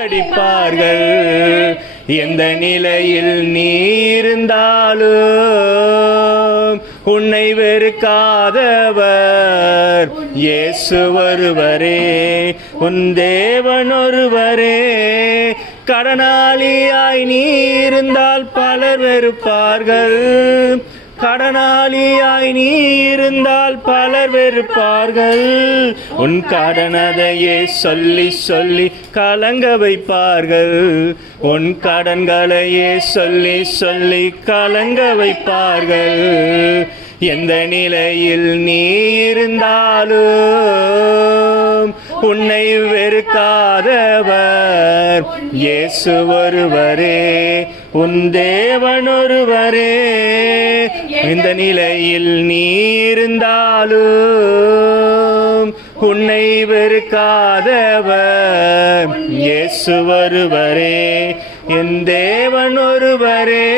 அடிப்பார்கள். எந்த நிலையில் நீ இருந்தாலும் உன்னை வெறுக்காதவர் இயேசு ஒருவரே, உன் தேவன் ஒருவரே. கடனாளியாய் நீ இருந்தால் பலர் வெறுப்பார்கள். கடனாளியாய் நீ இருந்தால் பலர் வெறுப்பார்கள். உன் கடனதையே சொல்லி சொல்லி கலங்க வைப்பார்கள். உன் கடன்களையே சொல்லி சொல்லி கலங்க வைப்பார்கள். எந்த நிலையில் நீ இருந்தாலும் உன்னை வெறுக்காதவர் இயேசு ஒருவரே, உன் தேவன் ஒருவரே. இந்த நிலையில் நீ இருந்தாலும் உன்னை வெறுக்காதவர் இயேசு ஒருவரே, என் தேவன் ஒருவரே.